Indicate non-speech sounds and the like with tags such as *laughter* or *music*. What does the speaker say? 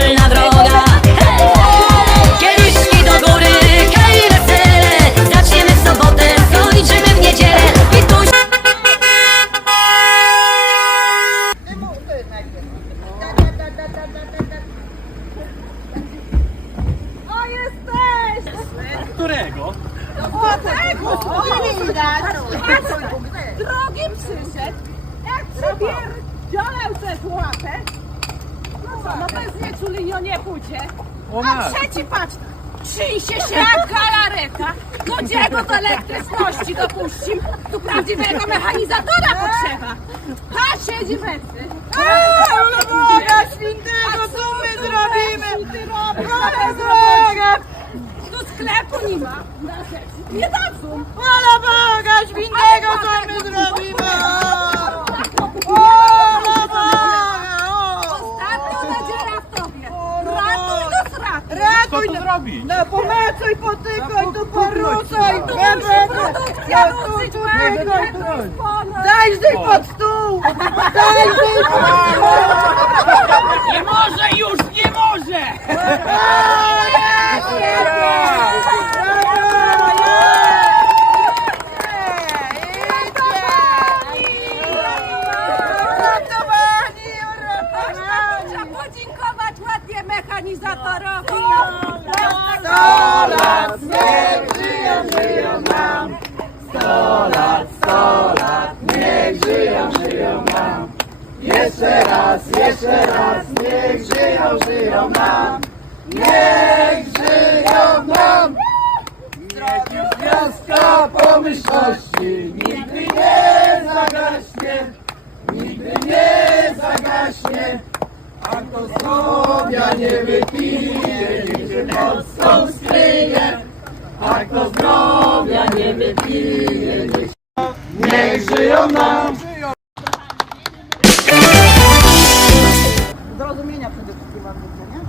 wolna droga Kieliszki do góry, hej wesele Zaczniemy w sobotę, skończymy w niedzielę Pituś... O, jesteś! Którego? No, do złotego! O, nie widać! Drogi przyszedł! Jak przybierdzielał przez łapę, no bez nieczulinio nie pójdzie. A trzeci patrz, trzęsie się jak galareta. No gdzie go do elektryczności dopuścił? Tu prawdziwego mechanizatora potrzeba. Patrz, siedzi wecy. Ale Boga świętego, co my zrobimy? Ale Boga! Tu sklepu nie ma. Nie dadzą. Ale Boga świętego, co my zrobimy? Ale Boga! Ostatnio nadziera w tobie. Ratuj nas ratuj. Co Ratuj to nas! Zrobić? No pomacaj, potykaj, tu poruszaj! Tu musi produkcja ruszyć. Daj zdej pod stół! *laughs* Daj zdej pod stół! Nie może podziękować ładnie mechanizatorowi. Sto lat, niech żyją, żyją nam! Sto lat, sto lat, niech żyją, żyją nam! Jeszcze raz, jeszcze raz, niech żyją, żyją nam! Niech żyją nam! Niech już gwiazdka pomyślności nigdy nie zagaśnie, nigdy nie zagaśnie, a kto zdrowia nie wypije, niech się mocno skryje, a kto zdrowia nie wypije, niech, niech żyją nam! Zrozumienia przede wszystkim mam życzę, nie?